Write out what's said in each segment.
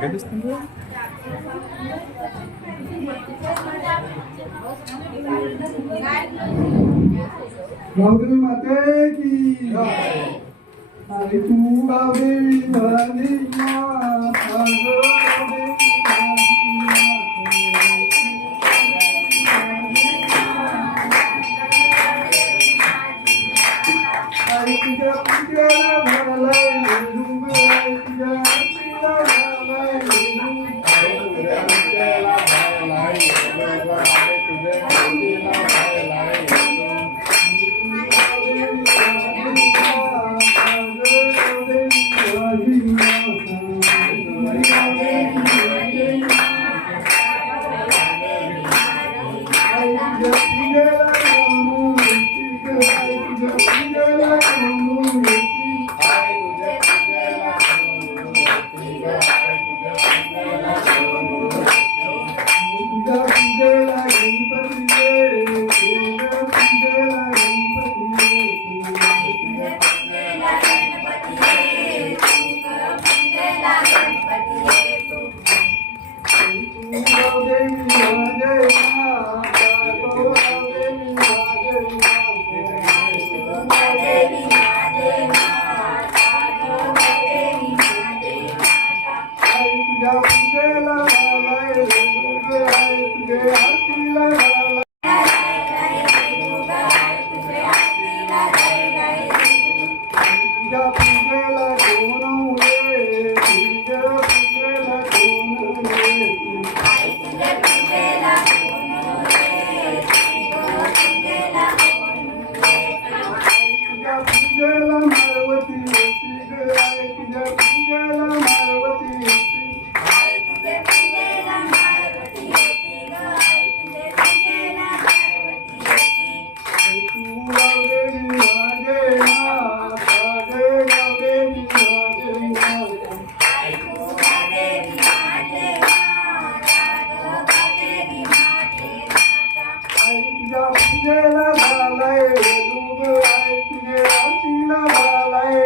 Gadis tuh. Gavdevi माते की आई तू गावदेवी भवानी आई तुझ्या पूजेला भरलाय वेणू आई तुझ्या आरतीला भरलाय वेणू आई तुझ्या पूजेला भरलाय वेणू आई तुझ्या आरतीला भरलाय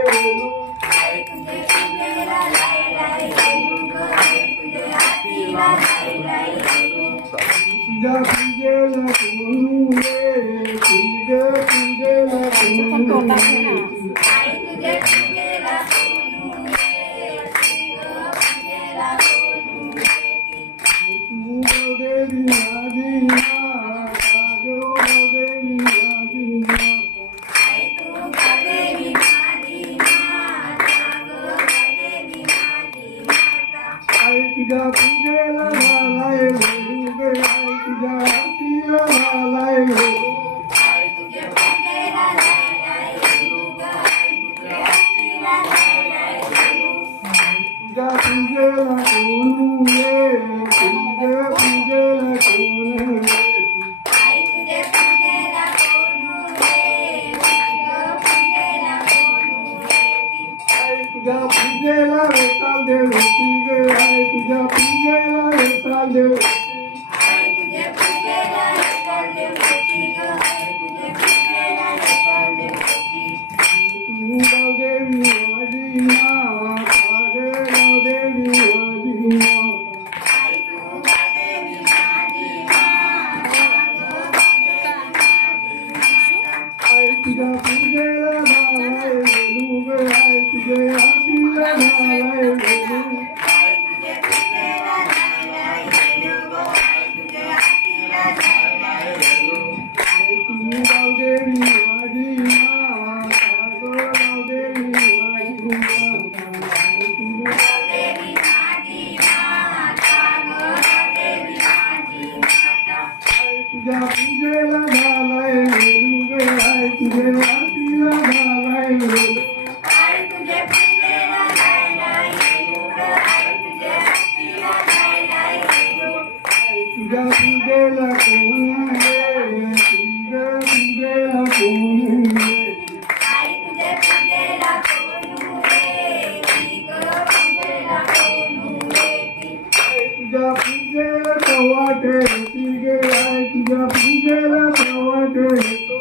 पूजेला कवट येतो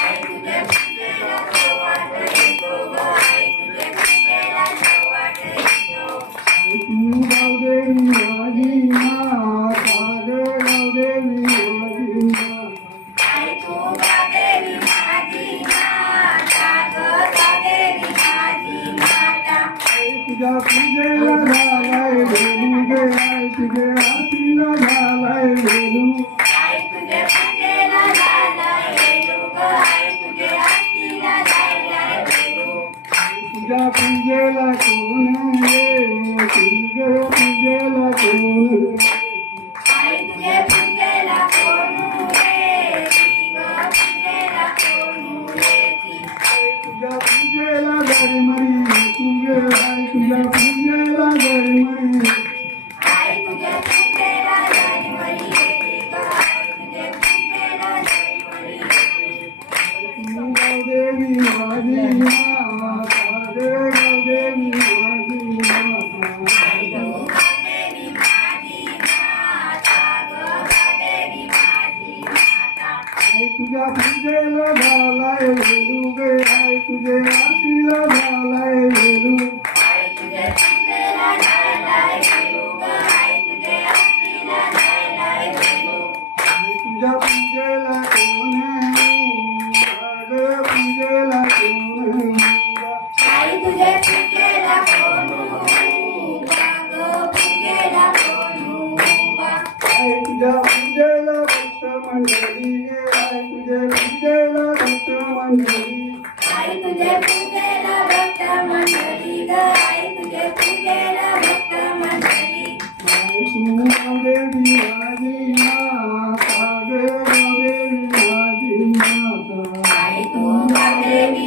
आई तुझ्या पूजेला कवट येतो ग आई तुझ्या पूजेला कवट येतो आई तू गावदेवी माझी माता ग गावदेवी माझी माता आई तू गावदेवी माझी माता ग गावदेवी माझी माता आई तुझ्या पूजेला झालाय वेलू ग आई तुझ्या आरतीला झालाय वेलू आई तुझ्या पूजेला झालाय वेलू ग आई तुझ्या आरतीला झालाय वेलू तुझ्या पूजेला कोण येईल ग पूजेला कोण आई तुझ्या पूजेला कोण येती ग पूजेला कोण येती तुझ्या पूजेला गरमरी तू ग आई तुझ्या पूजेला गरमरी आई तुझ्या पूजेला जानेवारी येते ग आई तुझ्या पूजेला जानेवारी येते तू गावदेवी माझी माता ग गावदेवी माझी माता आई तू गावदेवी माझी माता ग गावदेवी माझी माता आई तुझ्या पूजेला झालाय वेलू ग आई तुझे आरतीला झालाय वेलू आई तुझ्या पूजेला झालाय वेलू ग आई तुझ्या आरतीला झालाय वेलू तुझ्या पूजेला कोण ग पूजेला कोण आई तुझ्या पूजेला कोण उभा ग पूजेला कोण उभा आई तुझ्या पूजेला भक्त मंडळी आई तुझ्या पूजेला भक्त मंडळी आई तुझ्या पूजेला भक्त मंडळी ग आई तुझ्या पूजेला भक्त मंडळी आई तू गावदेवी माझी माता ग गावदेवी माझी माता आई तू गावदेवी